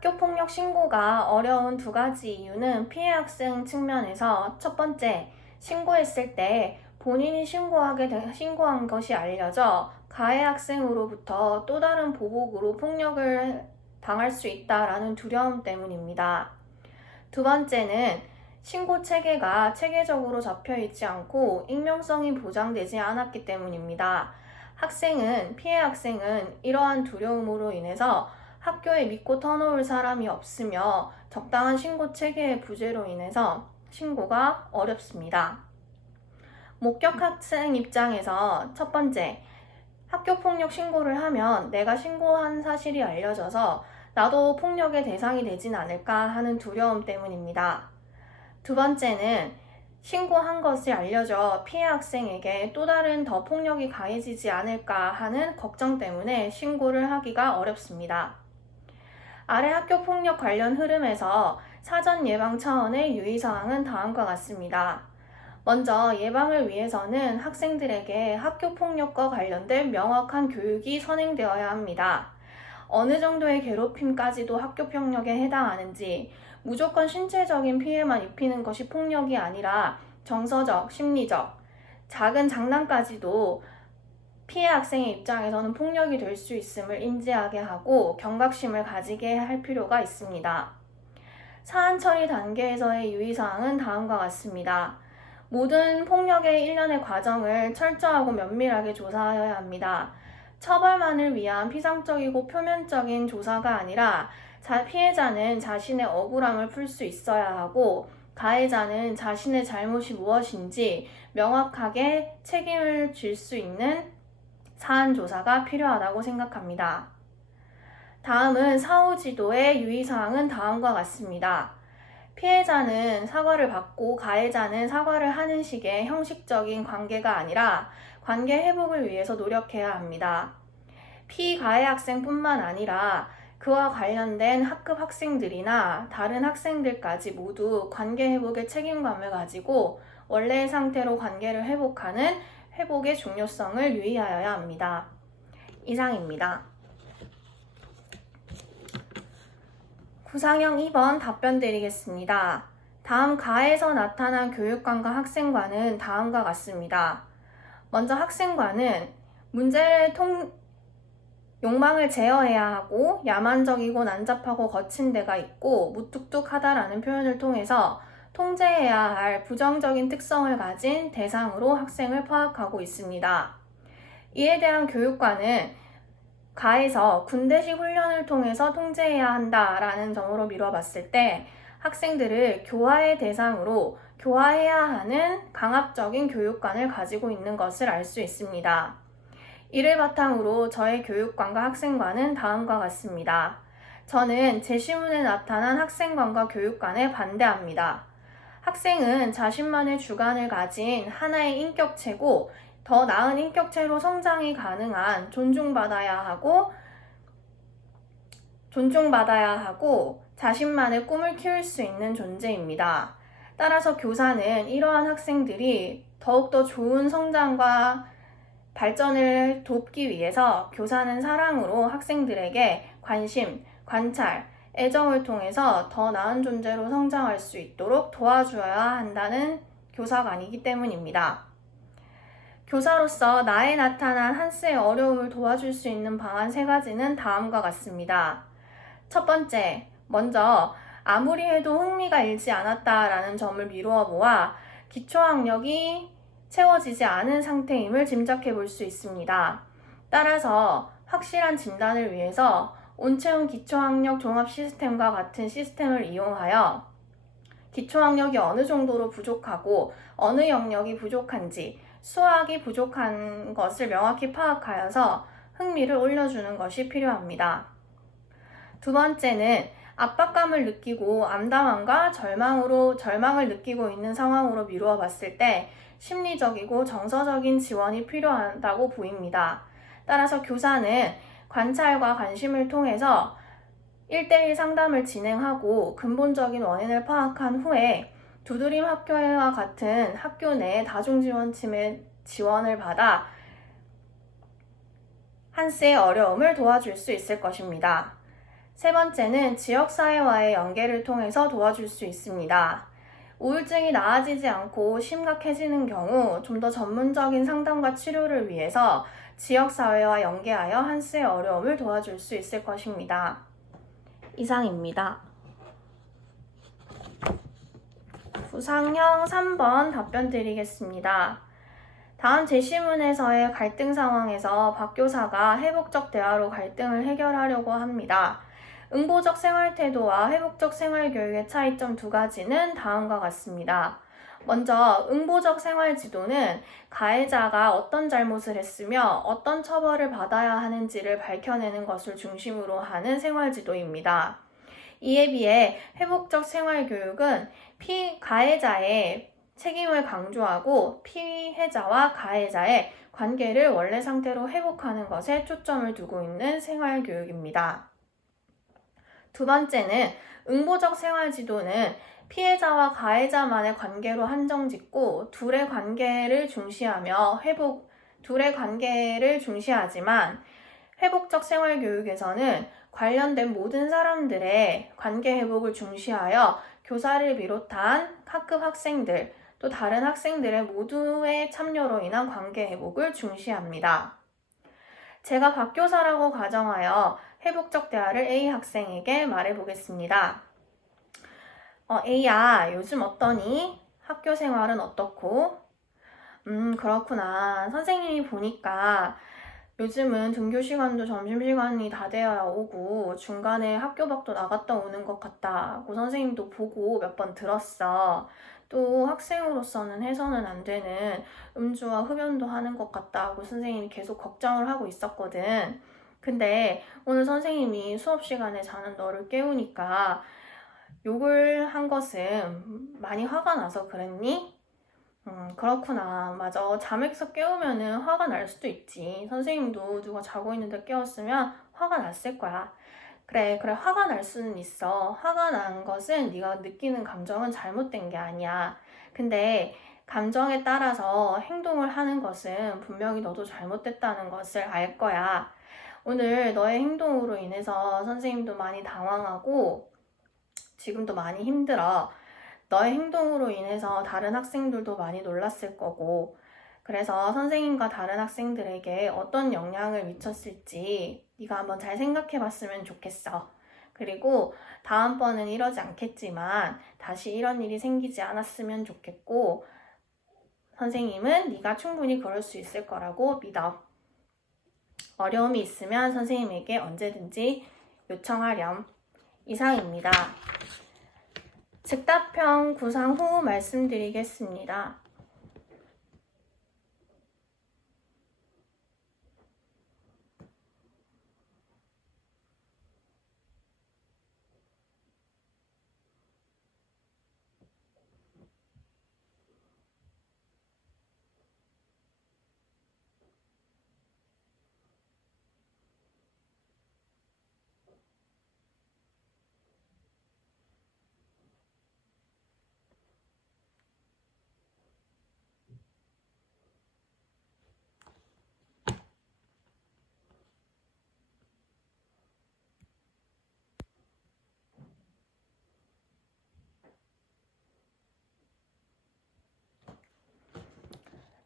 학교폭력 신고가 어려운 두 가지 이유는 피해 학생 측면에서 첫 번째, 신고했을 때 본인이 신고한 것이 알려져 가해 학생으로부터 또 다른 보복으로 폭력을 당할 수 있다라는 두려움 때문입니다. 두 번째는 신고 체계가 체계적으로 잡혀 있지 않고 익명성이 보장되지 않았기 때문입니다. 피해 학생은 이러한 두려움으로 인해서 학교에 믿고 터놓을 사람이 없으며 적당한 신고 체계의 부재로 인해서 신고가 어렵습니다. 목격 학생 입장에서 첫 번째, 학교폭력 신고를 하면 내가 신고한 사실이 알려져서 나도 폭력의 대상이 되진 않을까 하는 두려움 때문입니다. 두 번째는 신고한 것이 알려져 피해 학생에게 또 다른 더 폭력이 가해지지 않을까 하는 걱정 때문에 신고를 하기가 어렵습니다. 아래 학교폭력 관련 흐름에서 사전 예방 차원의 유의사항은 다음과 같습니다. 먼저 예방을 위해서는 학생들에게 학교폭력과 관련된 명확한 교육이 선행되어야 합니다. 어느 정도의 괴롭힘까지도 학교폭력에 해당하는지, 무조건 신체적인 피해만 입히는 것이 폭력이 아니라 정서적, 심리적, 작은 장난까지도 피해 학생의 입장에서는 폭력이 될 수 있음을 인지하게 하고 경각심을 가지게 할 필요가 있습니다. 사안 처리 단계에서의 유의사항은 다음과 같습니다. 모든 폭력의 일련의 과정을 철저하고 면밀하게 조사하여야 합니다. 처벌만을 위한 피상적이고 표면적인 조사가 아니라 피해자는 자신의 억울함을 풀 수 있어야 하고 가해자는 자신의 잘못이 무엇인지 명확하게 책임을 질 수 있는 사안 조사가 필요하다고 생각합니다. 다음은 사후 지도의 유의사항은 다음과 같습니다. 피해자는 사과를 받고 가해자는 사과를 하는 식의 형식적인 관계가 아니라 관계 회복을 위해서 노력해야 합니다. 피가해 학생뿐만 아니라 그와 관련된 학급 학생들이나 다른 학생들까지 모두 관계 회복의 책임감을 가지고 원래의 상태로 관계를 회복하는 회복의 중요성을 유의하여야 합니다. 이상입니다. 구상형 2번 답변 드리겠습니다. 다음 가에서 나타난 교육관과 학생과는 다음과 같습니다. 먼저 학생과는 욕망을 제어해야 하고 야만적이고 난잡하고 거친 데가 있고 무뚝뚝하다라는 표현을 통해서 통제해야 할 부정적인 특성을 가진 대상으로 학생을 파악하고 있습니다. 이에 대한 교육과는 가에서 군대식 훈련을 통해서 통제해야 한다라는 점으로 미뤄봤을 때 학생들을 교화의 대상으로 교화해야 하는 강압적인 교육관을 가지고 있는 것을 알 수 있습니다. 이를 바탕으로 저의 교육관과 학생관은 다음과 같습니다. 저는 제시문에 나타난 학생관과 교육관에 반대합니다. 학생은 자신만의 주관을 가진 하나의 인격체고 더 나은 인격체로 성장이 가능한 존중받아야 하고 자신만의 꿈을 키울 수 있는 존재입니다. 따라서 교사는 이러한 학생들이 더욱더 좋은 성장과 발전을 돕기 위해서 교사는 사랑으로 학생들에게 관심, 관찰, 애정을 통해서 더 나은 존재로 성장할 수 있도록 도와줘야 한다는 교사관이기 때문입니다. 교사로서 나에 나타난 한스의 어려움을 도와줄 수 있는 방안 3가지는 다음과 같습니다. 첫 번째, 먼저 아무리 해도 흥미가 일지 않았다라는 점을 미루어 보아 기초학력이 채워지지 않은 상태임을 짐작해 볼 수 있습니다. 따라서 확실한 진단을 위해서 온체훈 기초학력 종합 시스템과 같은 시스템을 이용하여 기초학력이 어느 정도로 부족하고 어느 영역이 부족한지 수학이 부족한 것을 명확히 파악하여서 흥미를 올려주는 것이 필요합니다. 두 번째는 압박감을 느끼고 암담함과 절망을 느끼고 있는 상황으로 미루어 봤을 때 심리적이고 정서적인 지원이 필요하다고 보입니다. 따라서 교사는 관찰과 관심을 통해서 1대1 상담을 진행하고 근본적인 원인을 파악한 후에 두드림 학교와 같은 학교 내 다중지원팀의 지원을 받아 한스의 어려움을 도와줄 수 있을 것입니다. 세 번째는 지역사회와의 연계를 통해서 도와줄 수 있습니다. 우울증이 나아지지 않고 심각해지는 경우 좀 더 전문적인 상담과 치료를 위해서 지역사회와 연계하여 한스의 어려움을 도와줄 수 있을 것입니다. 이상입니다. 부상형 3번 답변 드리겠습니다. 다음 제시문에서의 갈등 상황에서 박 교사가 회복적 대화로 갈등을 해결하려고 합니다. 응보적 생활태도와 회복적 생활교육의 차이점 두 가지는 다음과 같습니다. 먼저 응보적 생활지도는 가해자가 어떤 잘못을 했으며 어떤 처벌을 받아야 하는지를 밝혀내는 것을 중심으로 하는 생활지도입니다. 이에 비해 회복적 생활교육은 가해자의 책임을 강조하고 피해자와 가해자의 관계를 원래 상태로 회복하는 것에 초점을 두고 있는 생활교육입니다. 두 번째는 응보적 생활지도는 피해자와 가해자만의 관계로 한정짓고 둘의 관계를 중시하지만 회복적 생활교육에서는 관련된 모든 사람들의 관계 회복을 중시하여 교사를 비롯한 학급 학생들 또 다른 학생들의 모두의 참여로 인한 관계 회복을 중시합니다. 제가 박 교사라고 가정하여 회복적 대화를 A 학생에게 말해보겠습니다. A야, 요즘 어떠니? 학교 생활은 어떻고? 그렇구나. 선생님이 보니까 요즘은 등교 시간도 점심시간이 다 되어야 오고 중간에 학교 밖도 나갔다 오는 것 같다고 선생님도 보고 몇 번 들었어. 또 학생으로서는 해서는 안 되는 음주와 흡연도 하는 것 같다고 선생님이 계속 걱정을 하고 있었거든. 근데 오늘 선생님이 수업 시간에 자는 너를 깨우니까 욕을 한 것은 많이 화가 나서 그랬니? 그렇구나. 맞아. 잠에서 깨우면은 화가 날 수도 있지. 선생님도 누가 자고 있는데 깨웠으면 화가 났을 거야. 그래, 화가 날 수는 있어. 화가 난 것은 네가 느끼는 감정은 잘못된 게 아니야. 근데 감정에 따라서 행동을 하는 것은 분명히 너도 잘못됐다는 것을 알 거야. 오늘 너의 행동으로 인해서 선생님도 많이 당황하고 지금도 많이 힘들어. 너의 행동으로 인해서 다른 학생들도 많이 놀랐을 거고, 그래서 선생님과 다른 학생들에게 어떤 영향을 미쳤을지 네가 한번 잘 생각해 봤으면 좋겠어. 그리고 다음번은 이러지 않겠지만 다시 이런 일이 생기지 않았으면 좋겠고, 선생님은 네가 충분히 그럴 수 있을 거라고 믿어. 어려움이 있으면 선생님에게 언제든지 요청하렴. 이상입니다. 즉답형 구상 후 말씀드리겠습니다.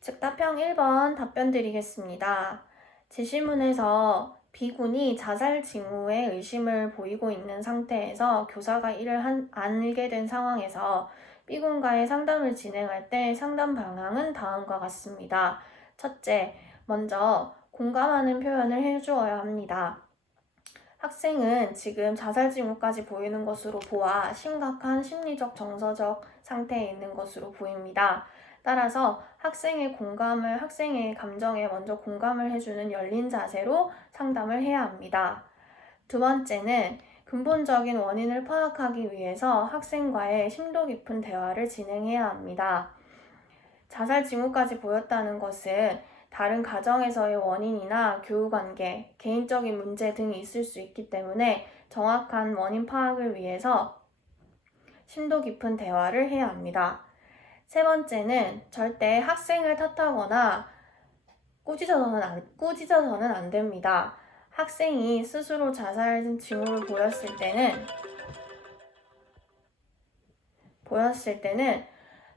즉답형 1번 답변 드리겠습니다. 제시문에서 B군이 자살 징후의 의심을 보이고 있는 상태에서 교사가 이를 알게 된 상황에서 B군과의 상담을 진행할 때 상담 방향은 다음과 같습니다. 첫째, 먼저 공감하는 표현을 해주어야 합니다. 학생은 지금 자살 징후까지 보이는 것으로 보아 심각한 심리적 정서적 상태에 있는 것으로 보입니다. 따라서 학생의 감정에 먼저 공감을 해주는 열린 자세로 상담을 해야 합니다. 두 번째는 근본적인 원인을 파악하기 위해서 학생과의 심도 깊은 대화를 진행해야 합니다. 자살 징후까지 보였다는 것은 다른 가정에서의 원인이나 교우관계, 개인적인 문제 등이 있을 수 있기 때문에 정확한 원인 파악을 위해서 심도 깊은 대화를 해야 합니다. 세 번째는 절대 학생을 탓하거나 꾸짖어서는 안 됩니다. 학생이 스스로 자살 징후를 보였을 때는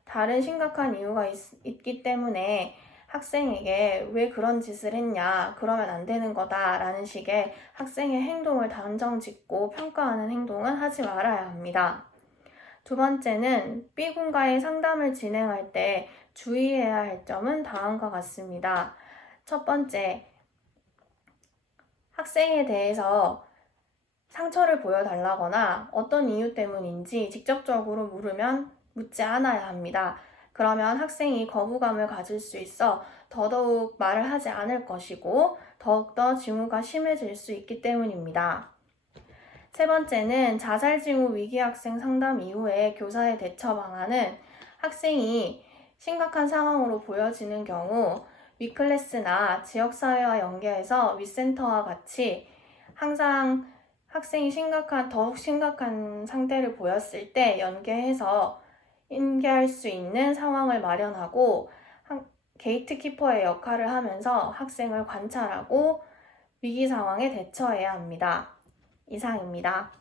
다른 심각한 이유가 있기 때문에 학생에게 왜 그런 짓을 했냐, 그러면 안 되는 거다 라는 식의 학생의 행동을 단정 짓고 평가하는 행동은 하지 말아야 합니다. 두 번째는 B군과의 상담을 진행할 때 주의해야 할 점은 다음과 같습니다. 첫 번째, 학생에 대해서 상처를 보여달라거나 어떤 이유 때문인지 직접적으로 묻지 않아야 합니다. 그러면 학생이 거부감을 가질 수 있어 더더욱 말을 하지 않을 것이고 더욱더 징후가 심해질 수 있기 때문입니다. 세 번째는 자살 징후 위기 학생 상담 이후에 교사의 대처 방안은 학생이 심각한 상황으로 보여지는 경우 위클래스나 지역사회와 연계해서 윗센터와 같이 항상 학생이 더욱 심각한 상태를 보였을 때 연계해서 인계할 수 있는 상황을 마련하고 게이트키퍼의 역할을 하면서 학생을 관찰하고 위기 상황에 대처해야 합니다. 이상입니다.